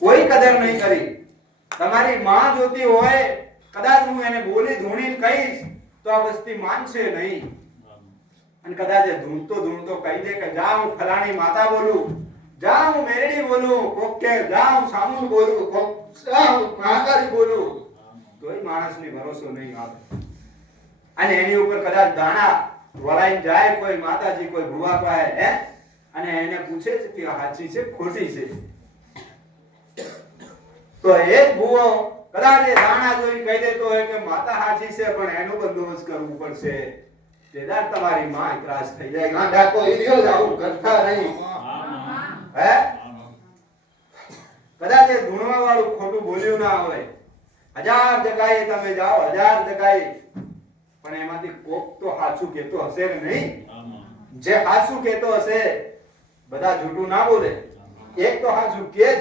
કોઈ કદર નહીં કરી. તમારી માં જોતી હોય, કદાચ હું એને બોલી ધૂણી કહીશ, તો આ વસ્તી માનશે નહીં. અને કદાચ ધૂણતો ધૂણતો કહી દે કે, જા હું ફલાણી માતા બોલું, જા હું મેરડી બોલું, કોક કે, જા હું સામુ બોલું, કોક મહાકાળી બોલું. તોય માણસને ભરોસો નહીં આવે. અને એની ઉપર કદાચ દાણા વળાઈ જાય, કોઈ માતાજી કોઈ ભુવા પાસે હે? અને એને પૂછે છે કે સાચી છે ખોટી છે? તો એ ભૂવો કદાચ એ દાણા જોઈને કહી દેતો હોય કે માતા સાચી છે પણ એનો બંદોબસ્ત કરવું પડશે. તેદાર તમારી માં ત્રાસ થઈ જાય. ગાંડા કોઈ રહ્યો જ આવું કરતા નહીં હે? કદાચ એ ધૂણવા વાળું ખોટું બોલ્યું ના હોય. હજાર જગાએ તમે જાઓ હજાર જગાએ. પણ એમાંથી કોક તો સાચું કહેતો હશે કે નહીં? જે સાચું કહેતો હશે બધા જૂઠું ના બોલે. એક તો સાચું કે જ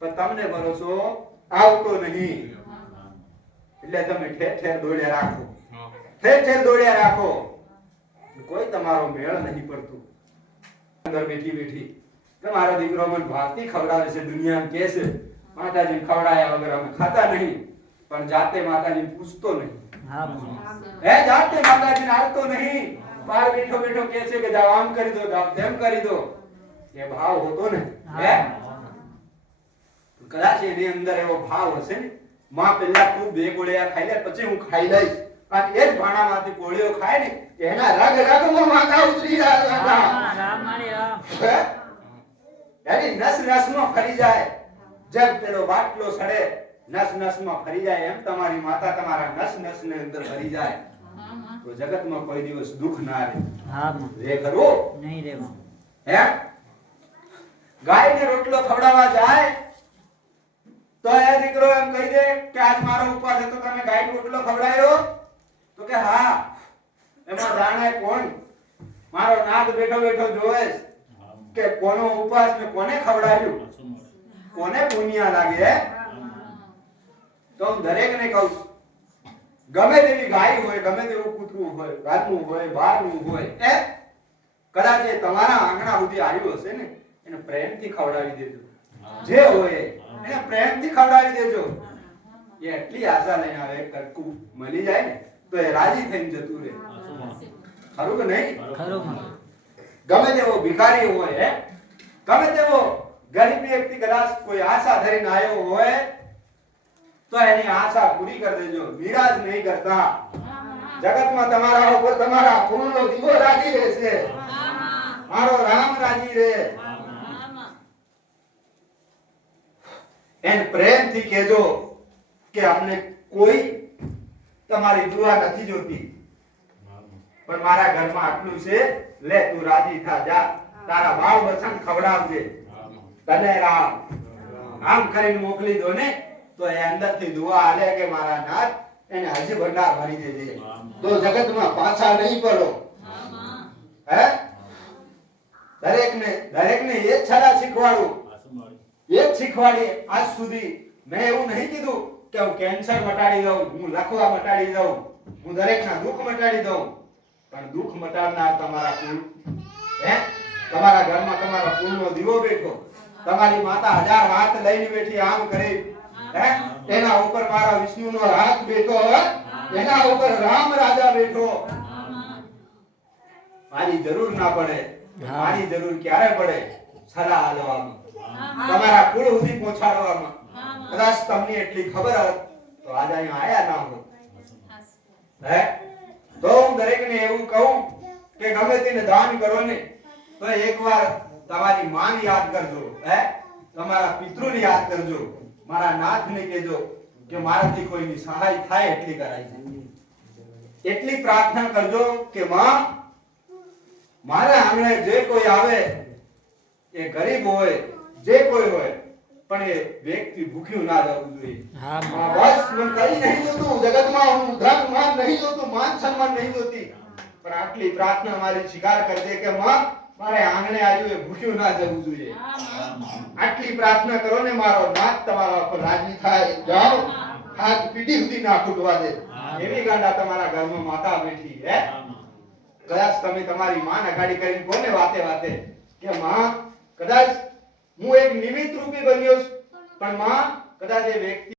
પણ તમને ભરોસો આવતો નહીં. એટલે તમે ઠેર ઠેર દોડ્યા રાખો. ઠેર ઠેર દોડ્યા રાખો. કોઈ તમારો મેળ નહીં પડતું. અંદર બેઠી બેઠી. મારો દીકરો મને ભાતી ખવડાવે છે દુનિયા કે છે માતાજી ખવડાયા વગર અમે ખાતા નહીં. પણ જાતે માતાજી પૂછતો નહીં. હે જાતે માતાજી આવતો નહીં. બાર બેઠો બેઠો કે છે કે જાવ આમ કરી દો જાઓ તેમ કરી દો. એ ભાવ હોતો ને હે. કદાચ એની અંદર એવો ભાવ હશે ને માં પેલા તું બે ગોળિયા ખાઈ લે પછી હું ખાઈ લઈશ. કારણ એ જ ભાણામાંથી ગોળીઓ ખાય ને એના રગ રગમાં માથા ઉતરી જાય? એની નસ નસમાં ફરી જાય. જેમ પેલો બાટલો સડે નસ નસમાં ફરી જાય. એમ તમારી માતા તમારા નસ નસ ને અંદર ફરી જાય. તો જગતમાં કોઈ દિવસ દુઃખ ના રહે. રે ખરું? હે? ગાયને રોટલો ખવડાવવા જાય, તો એ દીકરો એમ કહી દે કે આજ મારો ઉપવાસ હતો, તમે ગાયને રોટલો ખવડાયો તો કે, હા, એમાં જાણે કોણ? મારો નાદ બેઠો બેઠો જોવે કે કોનો ઉપવાસ ને કોને ખવડાવ્યું? કોને પુણ્યા લાગે તો હું દરેકને કહું ગમે તેવી ગાય હોય, ગમે તેવું કૂતરું હોય ઘરનું હોય બહારનું હોય, એ કદાચ તમારા આંગણા સુધી આવ્યું હશે ને એને પ્રેમથી ખવડાવી દેજો. જે હોય એને પ્રેમથી ખવડાવી દેજો. એ એટલી આશા લઈને આવે કટકું મળી જાય ને તો એ રાજી થઈને જતું રહે. ખરું કે નહીં? ગમે તેવો ભિખારી હોય હે? ગમે તેવો ગરીબ વ્યક્તિ કદાચ કોઈ આશા ધરીને આવ્યો હોય તો એની આશા પૂરી કરી દેજો. નિરાશ નહીં કરતા. જગતમાં તમારા ઉપર તમારા ફૂલનો દીવો રાજી રહેશે. મારો રામ રાજી રહે. એને પ્રેમથી કહેજો કે અમને કોઈ તમારી દુઆ નથી જોતી. પણ મારા ઘરમાં આટલું છે લે તું રાજી થા જા. તારા બાળ વચન ખવડાવજે. તને રામ. આમ કરીને મોકલી દો ને તો એ અંદરથી દુઆ આલે કે મારા નાથ એને હજી ભંડાર ભરી દેજે. તો જગતમાં પાછા નહીં પડો. હે દરેકને દરેકને એ છરા શીખવાડું. એ જ શીખવાડીએ આજ સુધી. મેં એવું નહીં કીધું કે હું કેન્સર મટાડી દઉં હું લખવા મટાડી દઉં હું દરેકના દુઃખ મટાડી દઉં. પણ દુઃખ મટાડનાર તમારા કુલ હે? તમારા ઘરમાં તમારા કુલનો દીવો બેઠો. તમારી માતા હજાર હાથ લઈને બેઠી આમ કરી હે? એના ઉપર મારા વિષ્ણુનો હાથ બેઠો હે? એના ઉપર રામ રાજા બેઠો. મારી જરૂર ના પડે. મારી જરૂર ક્યારે પડે? સલાહ આલવામાં તમારા કુળ સુધી પહોંચાડવામાં. કદાચ તમને એટલી ખબર હોત તો આજે અહીંયા આયા ના હોત. હે? તો હું દરેકને એવું કહું કે ગમે તેને દાન કરો ને તો એકવાર તમારી માં યાદ કરજો. હે? તમારા પિતૃને યાદ કરજો. મારા નાથને કહેજો કે મારાથી કોઈની સહાય થાય એટલી કરાય એટલી પ્રાર્થના કરજો કે માં મારા આંગણે જે કોઈ આવે એ ગરીબ હોય જે કોઈ હોય પણ એ વ્યક્તિ ભૂખ્યું ના જવું જોઈએ. હા, બસ મને કઈ નહીં જોતું જગતમાં હું ધન માન નહીં જોતું માન સન્માન નહીં જોતી. પણ આટલી પ્રાર્થના મારી સ્વીકાર કરજે કે માં મારે આંગણે આવ્યું એ ભૂખ્યું ના જવું જોઈએ. આટલી પ્રાર્થના કરો ને મારો નાથ તમારા ઉપર રાજી થાય. જાઓ હાથ પીડી સુધી ના ખૂટવા દે. એવી ગાંડા તમારા ઘરમાં માતા બેઠી હે? કદાચ તમે તમારી માં અગાડી કરીને કોને વાતે વાતે કે માં કદાચ હું એક નિમિત્ત રૂપી બન્યો છું. પણ માં કદાચ એ વ્યક્તિ